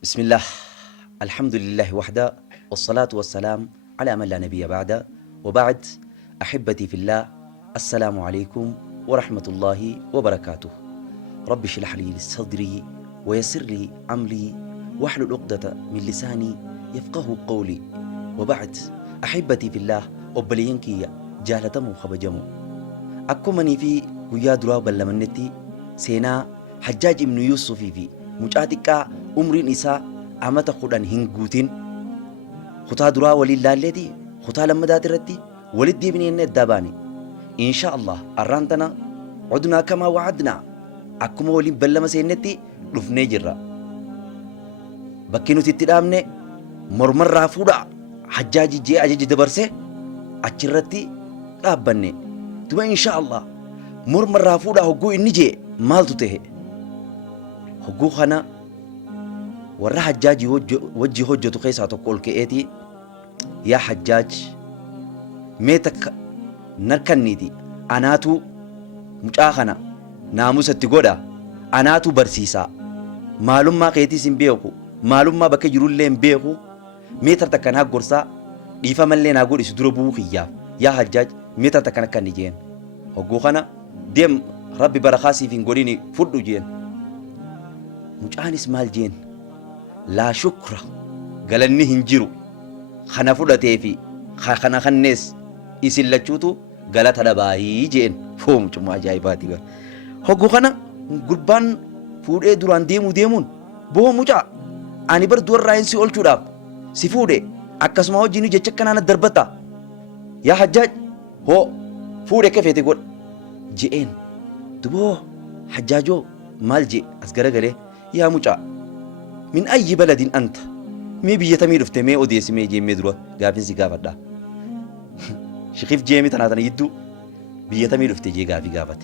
بسم الله. الحمد لله وحده، والصلاة والسلام على من لا نبي بعده، وبعد. أحبتي في الله، السلام عليكم ورحمة الله وبركاته. رب اشرح لي صدري ويسر لي أمري واحلل عقدة من لساني يفقه قولي، وبعد. أحبتي في الله، أبلينكي جالتمو خبجمو أكمني في قيا دراب اللمنتي سينا حجاج ابن يوسف في مجاتك عمر نساء أمت خدان هنغوتين خطا درا ولله الذي خطا لما داترتي ولدي بني الداباني إن شاء الله أرانتنا عدنا كما وعدنا أكما ولي بلما سينتي رفني جرا بكينو تتدامني مرمر رافودا حجاج جي أجج دبرسه أجرتي أبني تبا إن شاء الله مرمر رافودا هقو إني جي مالتو تهي هقو خنا warra hajjaaji wajji hojjetu keessaa tokko ol ka'eeti, yaa hajjaaj mee takka narkanniiti anaatu mucaa kana naamusatti godha, anaatu barsiisaa, maalummaa keetiis hin beeku, maalummaa bakka jirullee hin beeku, mee takka naa gorsaa dhiifamallee naa godhisu dura bu'uu kiyyaaf yaa hajjaaj mee takka akka inni jeen. Hogguu kana deem rabbi barakaasiif hin godhini fudhu jeen. Mucaanis maal jeen? laa shukra galanni hin jiru kana fudhatee fi kana kannees isin lachuutu galata dhabaayii jeen. Foomcuma ajaa'ibaati bara. Hogguu kana gurbaan fuudhee duraan deemuun boo mucaa ani bar duwarraa si olchuudhaaf si fuudhe akkasuma hojiin jecha kanaan darbata yaa hajjaaj hoo fuudhe kafeete godha je'een. Duboo hajjaajoo maal jee as garagalee yaa mucaa من أي بلد أنت؟ مي بيتمي رفته مي أوديس مي جيم مدرو قافين سي قافت دا شخيف جيمي تناتنا يدو بيتمي رفته جي قافي قافت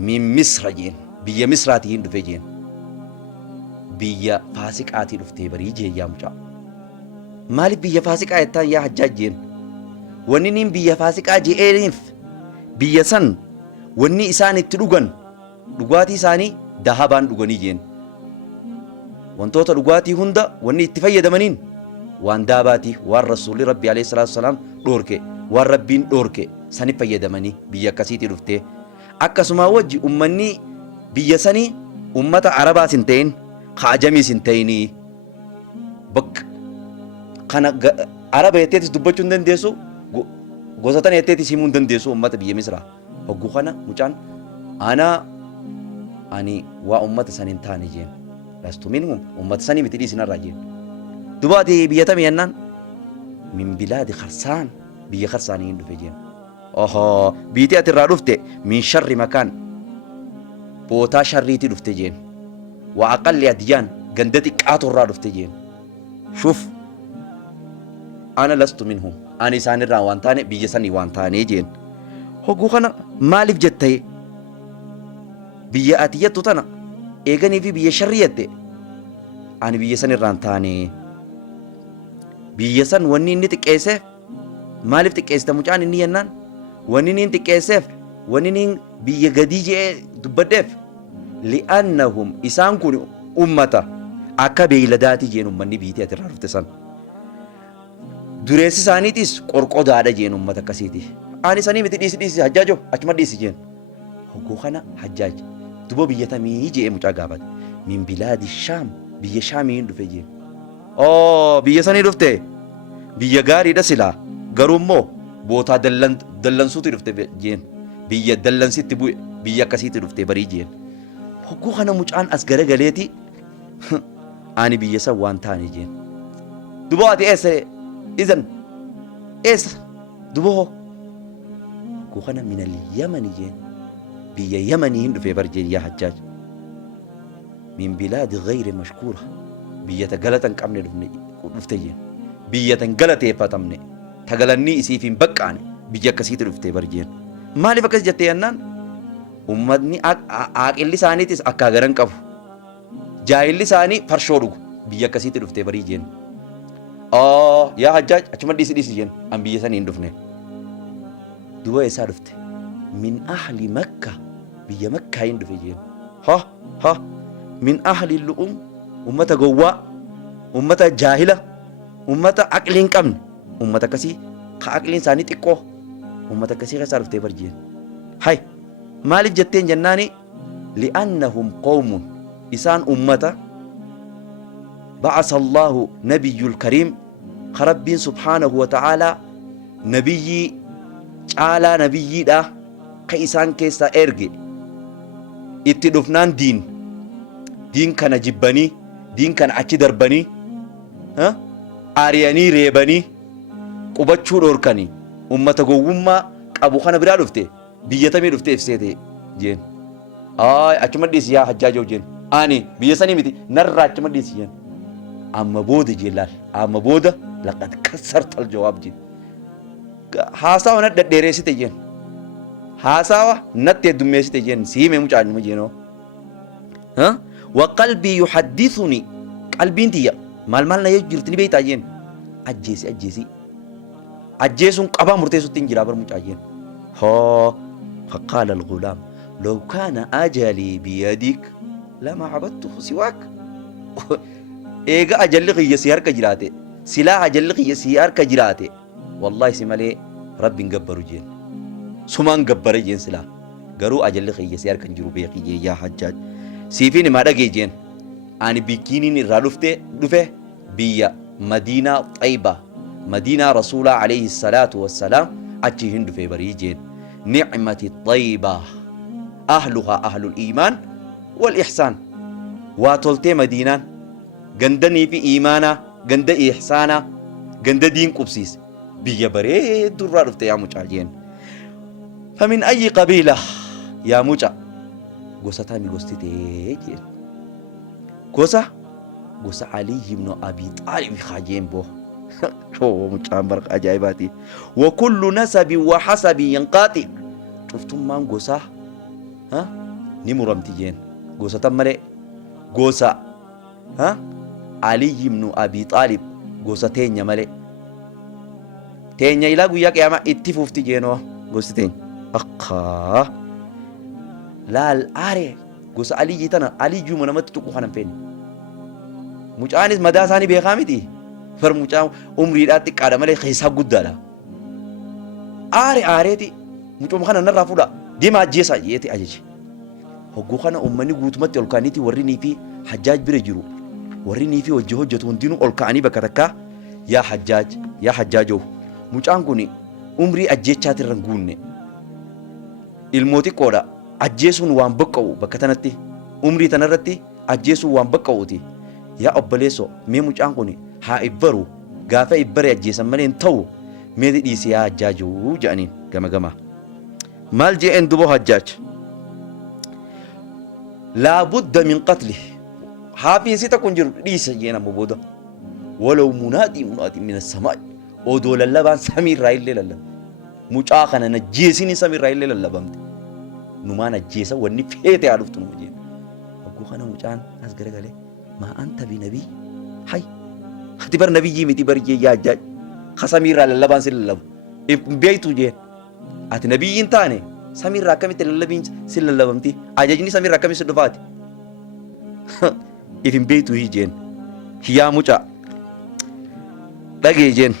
من مصر جين بيا مصراتين رفته جين بيا فاسق آتي رفته بري جي يا مجا مالي بيا فاسق آيتان يا حجاج جين ونين بيا فاسق آجي إيرينف بيا سن وني إساني تلوغن لغواتي ساني دهابان لغني جين wantoota dhugaatii hunda wanni itti fayyadamaniin waan daabaati, waan rasuulli rabbi alayhi salaatu wasalaam dhoorke, waan rabbiin dhoorke sani fayyadamanii biyya akkasiitii dhuftee. Akkasuma wajji ummanni biyya sanii ummata arabaas hin ta'in kaajamiis hin ta'inii bakka kana araba jetteetis dubbachuu hin dandeessu, gosatan jetteetis himuu hin dandeessu ummata biyya Misraa. Hogguu kana mucaan ani waa ummata san hin taane jeen. لست منهم أمة سني متدي سنة راجين دباتي بيتمي أنن من بلاد خرسان بيا خرسانين دفجين. بيتي أترادفت من شر مكان بوتا شريتي دفتجين وأقل أديان جندتك أتراد دفتجين. شوف أنا لست منهم، أنا ساني راوانتاني بيا سني وانتاني جين. هو خنا مالف جتة بيا أتيت تنا eeganii fi biyya sharriyatte ani biyya san irraan taane biyya san wanni inni xiqqeesseef maaliif xiqqeessita mucaan inni yennaan wanni inni xiqqeesseef wanni inni biyya gadii je'ee dubbaddeef li'annahum isaan kun ummata akka beeyladaati jeen ummanni biyyattii ati irraa dhufte san dureessi isaaniitis qorqodaadha jeen ummata akkasiiti. Ani sanii miti dhiisi hajjaajo achuma dhiisi jeen. Hogguu kana hajjaaj dubo biyyatamii jee mucaa gaafate min bilaadi shaam biyya shaamiin dhufe jeen. Biyya sanii dhufte biyya gaariidha silaa garuu immoo bootaa dallansuuti dhufte jeen. Biyya dallansitti bu'e biyya akkasiitti dhufte barii jeen. Hogguu kana mucaan as garagaleeti ani biyya san waan taane jeen. Duboo ati eessa izan eessa duboo hogguu kana minal yamani jeen. بيا يمني هندو في برجين يا حجاج من بلاد غير مشكورة بيا تقلتن كامني دفتين بيا تنقلتي فاتمني تقلني اسي في بقاني بيا كسيت دفتي برجين مالي فكس جتي أنان أمدني اللي ساني تس أكاغرن كفو جاي اللي ساني فرشورو بيا كسيت دفتي برجين. يا حجاج أشمد ديس جين أم بيا ساني هندوفني دوا إسا دفتي من أهل مكة بيا مكة هندو في جين. من أهل اللؤم ummata gowwaa, ummata jaahila, ummata aqliin qabne, ummata akkasii ka aqliin isaanii xiqqoo, ummata akkasii keessaa dhuftee barjeen. Hay maaliif jetteen jennaani li'annahum qawmun isaan ummata ba'asa Allahu nabiyyul kariim ka rabbiin subhaanahu wa ta'aalaa nabiyyii caalaa nabiyyiidha ka isaan keessaa erge itti dhufnaan diin kana jibbanii, diin kana achi darbanii, aariyanii reebanii, qubachuu dhorkanii, ummata gowwummaa qabu kana biraa dhufte biyya tamii dhufte ibseete jeen. Achuma dhiisi yaa hajjaajoo jeen. Ani biyya sanii miti narraa achuma dhiisi jeen. Amma booda jeen laal, amma booda laqad kasartal jawaab jeen. Haasawa na dhedheereessite jeen. Haasawa natti heddummeessite jeen. Siimee mucaanuma jeenoo. وقلبي يحدثني قلبي انتيا مال يجرتني بيت اجين اجيسي اجيسون قبا مرتيسو تنجرا بر مجاجين ها فقال الغلام لو كان اجلي بيدك لما عبدته سواك ايغا اجلق يسيار كجراتي سلاح اجلق يسيار كجراتي والله سمالي ربي نغبرو جين سمان غبر جين سلاح غرو اجلق يسيار كنجرو بيقي يا حجاج سيفيني ما دغيجين اني بكينين دفه بيا مدينه طيبه مدينه رسول عليه الصلاه والسلام اتي هند في بريجين نعمه الطيبه اهلها اهل الايمان والاحسان واتولتي مدينه غندني في ايمانا غند احسانا غند دين قبسيس بيا بري دررفت يا مجاجين فمن اي قبيله يا مجا gosa mi gostitee jeen gosa Ali ibn Abi Talib khajeen bo mucaan barqa ajaa'ibaati wa kullu nasabi wa hasabi yanqati cuftummaan gosa ni muramti jeen gosa tammale gosa Ali ibn Abi Talib gosa teenya male teenya ilaa guyyaa qiyaama itti fufti jeenoo gosti teenya akka laal aare gosa Ali jitana Ali juma namatti tuqu kanan feene mucaanis madaa isaanii beekaa miti far mucaa umriidhaa xiqqaadha malee keessaa guddaadha aareeti mucuma kana narraa fuudha deema ajjeesaa jeeti ajaje hogguu kana ummanni guutumatti ol ka'aniiti warri nii fi hajjaaj bira jiru warri nii fi hojii hojjetu hundinuu ol ka'anii bakka takkaa yaa hajjaajoo mucaan kun umrii ajjeechaatirra hin guunne ilmoo xiqqoodha ajjeesuun waan baqqa'u bakka tanatti umrii tanarratti ajjeesuun waan baqqa'uuti yaa obboleesso mee mucaan kun haa ibbaru gaafa ibbare ajjeesan malee hin ta'u mee dhiisi yaa hajjaajuu jedhaniin gama maal je'een dubo hajjaaj laa budda min qatli haafiinsi takun jiru dhiisa jeen amma booda walaw munaadii min assamaa odoo lallabaan samiirraa illee lallaba mucaa kana najjeesini samiirraa illee lallabamte numaan ajjeesa wanni feete haa dhuftu numa jeen hogguu kana mucaan as garagalee maa anta binabii hay ati bar nabiyyii miti bar jee yaa hajjaaj ka samiirraa lallabaan si lallabu hin beektu jeen ati nabiyyiin taane samiirraa akkamitti lallabiin si lallabamti ajajni samiirraa akkamitti si dhufaati if hin beektu jeen yaa mucaa dhagee jeen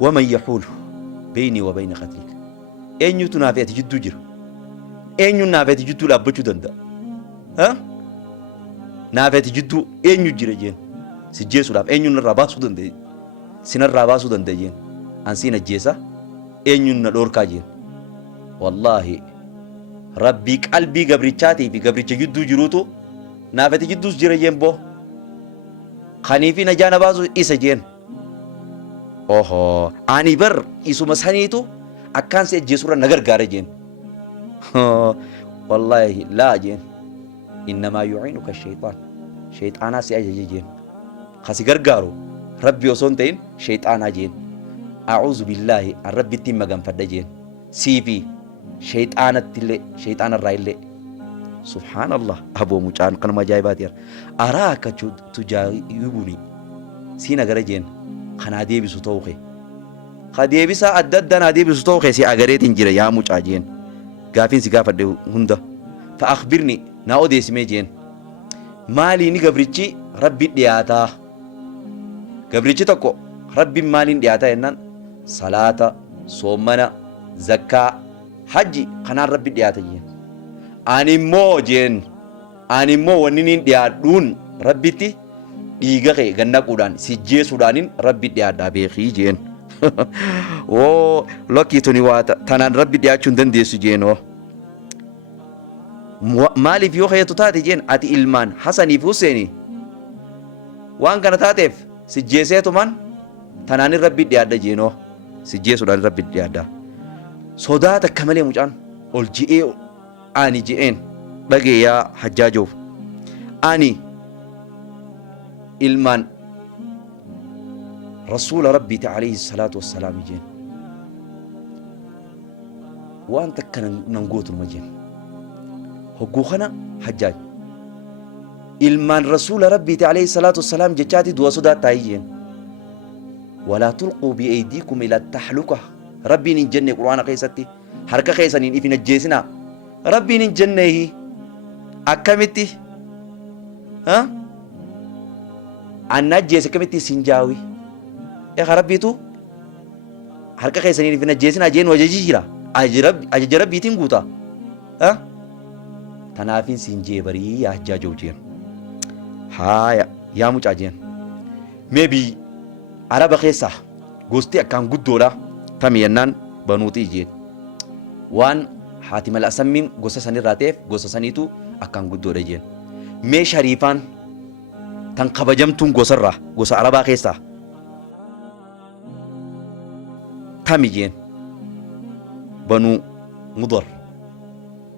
waman yaxuulu beynii wa beyna qatlika eenyutu naaf ati jidduu jira eenyuun naaf ati jidduu dhaabbachuu danda'a naaf ati jidduu eenyu jira jeen si jeesuudhaaf eenyuun narraa baasuu danda'a sinarraa baasuu danda'a jeen ansiin ajjeesa eenyuun na dhoorkaa jeen wallaahi rabbii qalbii gabrichaatii fi gabricha jidduu jiruutu naaf ati jidduus jira jeen boo kaniifi najaa na baasu isa jeen oho ani bar isuma saniitu akkaan si ajjeesurra na gargaara jeen wallaahi laa jeen innamaa yuciinuka shayxaan shayxaanaa si ajaje jeen kasi gargaaru rabbi osoo hin ta'in shayxaanaa jeen acuuzu billaahi an rabbittiin maganfadha jeen siifi shayxaanattillee shayxaanarraa illee subhaanallah aboo mucaan kanuma ajaa'ibaati araaka tujaayibuni si nagara jeen kanaa deebisu ta'uu kee ka deebisaa adda addaa naa deebisu ta'uu kee si agareetiin jira yaa mucaa jeen gaafiin si gaafadhe hunda fa akhbirni naa odeessimee jeen maaliini gabrichi rabbi dhiyaataa gabrichi tokko rabbiin maaliin dhiyaataa jennaan salaata soomana zakkaa hajji kanaan rabbi dhiyaata jeen ani immoo wanni niin dhiyaadhuun rabbitti dhiiga kee gannaquudhaan sijjeesuudhaanin rabbi dhiyaadhaa beekii jeen oo lokkii tuni waa tanaan rabbi dhiyaachuu hin dandeessu jeenoo maaliif yoo keetu taate jeen ati ilmaan Hasaniif Huseenii waan kana taateef sijjeeseetumaan tanaanin rabbi dhiyaadha jeenoo sijjeesuudhaan rabbi dhiyaadhaa sodaata akka malee mucaan ol ji'ee ani je'een dhagee yaa Hajjaajoof ani ilmaan rasuula rabbiiti alayhi salaatu wassalaam jeen waan takka nan gootunuma jeen hogguu kana Hajjaaj ilmaan rasuula rabbiiti alayhi salaatu wassalaam jechaati du'a sodaattaa jeen walaa tulquu biaydiikum ila tahluka rabbiin hin jenne qur'aana keessatti harka keessaniin ifin ajjeesinaa rabbiin hin jenneehi akkamitti anna ajjeese akkamitti isin jaawi eeka rabbiitu harka keessaniin ifin ajjeesinaa jeenu ajaji jira ajaja rabbiitiin guuta tanaafin siin jeebarii yaa Hajjaajoo jeen haaya yaa mucaa jeen meebii araba keessaa gosti akkaan guddoodha tami yennaan banuutii jeen waan Haatim al-Asammiin gosa sanirraa ta'eef gosa saniitu akkaan guddoodha jeen mee Shariifaan tan kabajamtuun gosarraa gosa arabaa keessaa tami jeen Banuu Mudar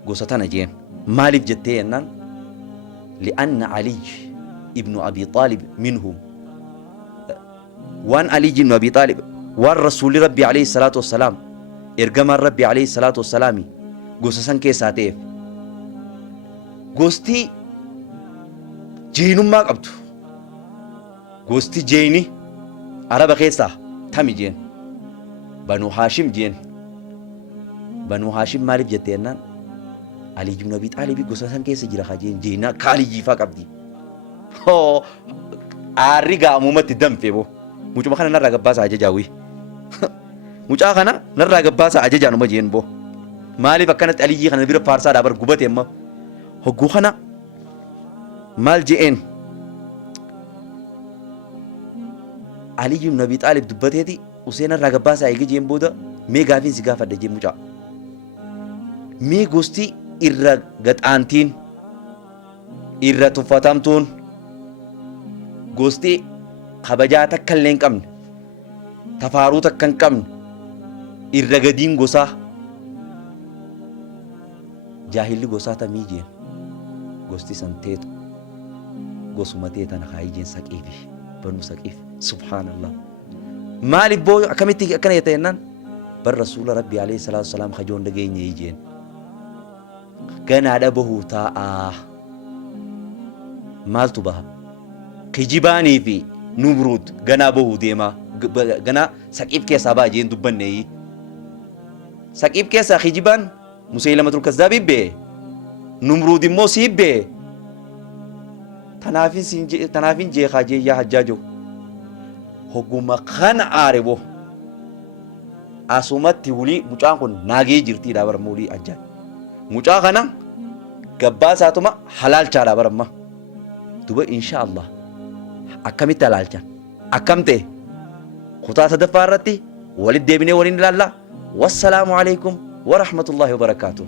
gosa tana jeen maaliif jettee yennaan li'anna Aliy ibnu Abi Xaalib minhum waan Aliy ibnu Abi Xaalib waan rasuulli rabbi alayhi salaatu wassalaam ergamaan rabbi alayhi salaatu wassalaami gosa san keessaa ta'eef gosti jeenummaa qabdu gosti jeeni araba keessaa tami jeen Banuu Haashim jeen Banuu Haashim maaliif jettee jennaan Aliy ibnu Abi Xaalib gosa san keessa jira haa jeen jeena ka Aliyyiifaa qabdi aarri gaamumatti danfe boo mucuma kana narraa gabbaasaa ajajaawii mucaa kana narraa gabbaasaa ajajaanuma jeen boo maaliif akkanatti Aliyyii kana bira faarsaadhaa bar gubate amma hogguu kana maal je'een Aliy ibnu Abi Xaalib dubbateeti Useen narraa gabbaasaa eege jeen booda mee gaafiin si gaafadha jeen mucaa mee gosti irra gaxaantiin irra tuffatamtuun gosti kabajaa takka illee hin qabne tafaaruu takka hin qabne irra gadiin gosaa jaahilli gosaa tamii jeen gosti san teetu gosuma teetana kaayii jeen Saqiifi Banuu Saqiif subhaanallah maaliif boo akkamitti akkana jetta jennaan bar rasuula rabbi alayhi salaatu wassalaam kajoon dhageenye jeen ganaadha bahuu taa'aa maaltu baha kijibaanii fi Numruud ganaa bahuu deemaa ganaa Saqiif keessaa ba'a jeen dubbanneeyi Saqiif keessaa kijibaan Musaylamatul Kazzaabiif bee Numruud immoo siif bee tanaafin jeekaa jee yaa Hajjaajoo hogguma kana aare boo asumatti wulii mucaan kun naagee jirtiidha bara mulii Hajjaaj mucaa kana gabbaasaatuma halaalchaadha baramma duba insha Allah akkamitti halaalchan akkam ta'e kutaa sadaffaa irratti walitti deebinee waliin ilaalla wassalaamu alaikum wa rahmatullahi wa barakaatuh